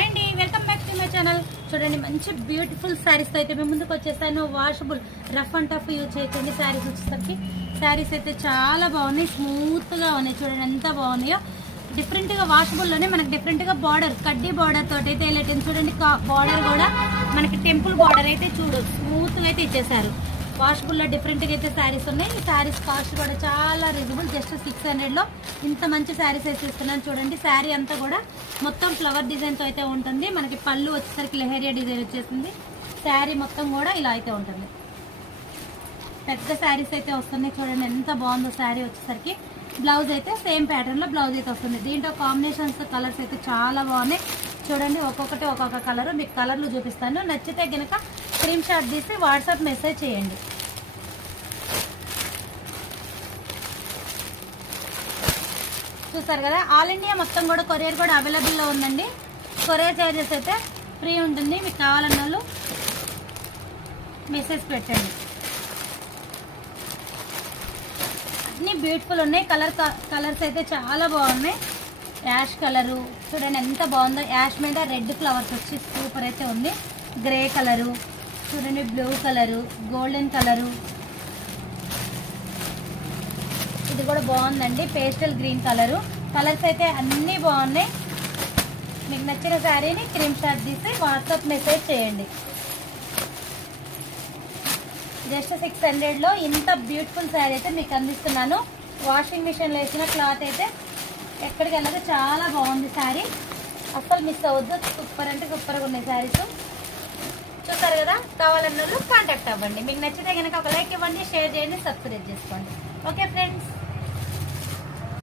అండి welcome back to my channel. చూడండి మంచి బ్యూటిఫుల్ శారీస్ తో అయితే మేము ముందుకు వచ్చేసాను. Washable rough and tough use చేయకండి. శారీస్ వచ్చేసరికి శారీస్ అయితే చాలా బాగున్నాయి, స్మూత్ గా ఉన్నాయి. చూడండి ఎంత బాగున్నాయో. డిఫరెంట్ గా వాషబుల్ లోనే మనకి డిఫరెంట్ గా బార్డర్, కడ్డీ బార్డర్ తోటి అయితే వెళ్ళేటండి. చూడండి బార్డర్ కూడా మనకి టెంపుల్ బార్డర్ అయితే చూడు స్మూత్ గా అయితే ఇచ్చేసారు. వాషబుల్ లో డిఫరెంట్ గా అయితే శారీస్ ఉన్నాయి. ఈ శారీస్ కాస్ట్ కూడా చాలా రీజనబుల్, జస్ట్ 600 లో ఇంత మంచి శారీస్ అయితే ఇస్తున్నాను. చూడండి శారీ అంతా కూడా మొత్తం ఫ్లవర్ డిజైన్ తో అయితే ఉంటుంది. మనకి పళ్ళు వచ్చేసరికి లెహరియా డిజైన్ వచ్చేసింది. శారీ మొత్తం కూడా ఇలా అయితే ఉంటుంది. పెద్ద శారీస్ అయితే వస్తున్నాయి. చూడండి ఎంత బాగుందో శారీ వచ్చేసరికి. బ్లౌజ్ అయితే సేమ్ ప్యాటర్న్ లో బ్లౌజ్ అయితే వస్తుంది. దీంట్లో కాంబినేషన్స్ కలర్స్ అయితే చాలా బాగున్నాయి. చూడండి ఒక్కొక్కటి ఒక్కొక్క కలర్ మీకు కలర్లు చూపిస్తాను. నచ్చితే కనుక స్క్రీన్ షాట్ తీసి వాట్సాప్ మెసేజ్ చేయండి. చూసారు కదా, ఆల్ ఇండియా మొత్తం కూడా కొరియర్ కూడా అవైలబుల్లో ఉందండి. కొరియర్ చార్జెస్ అయితే ఫ్రీ ఉంటుంది. మీకు కావాలన్న వాళ్ళు మెసేజ్ పెట్టండి. అన్నీ బ్యూటిఫుల్ ఉన్నాయి. కలర్స్ అయితే చాలా బాగున్నాయి. యాష్ కలరు చూడండి ఎంత బాగుందో. యాష్ మీద రెడ్ ఫ్లవర్స్ వచ్చి సూపర్ అయితే ఉంది. గ్రే కలరు చూడండి, బ్లూ కలరు, గోల్డెన్ కలరు, ఇది కూడా బాగుందండి. Pastel green colour. కలర్స్ అయితే అన్నీ బాగున్నాయి. మీకు నచ్చిన శారీని స్క్రీన్ షాట్ తీసి వాట్సాప్ మెసేజ్ చేయండి. జస్ట్ 600 లో ఇంత బ్యూటిఫుల్ శారీ అయితే మీకు అందిస్తున్నాను. వాషింగ్ మిషన్లో వేసిన క్లాత్ అయితే ఎక్కడికి వెళ్ళదు. చాలా బాగుంది శారీ, అస్సలు మిస్ అవ్వద్దు. సూపర్ అంటే సూపర్గా ఉన్నాయి శారీస్. చూసారు కదా, కావాలన్న కాంటాక్ట్ అవ్వండి. మీకు నచ్చితే కనుక ఒక లైక్ ఇవ్వండి, షేర్ చేయండి, సబ్స్క్రైబ్ చేసుకోండి. Okay friends.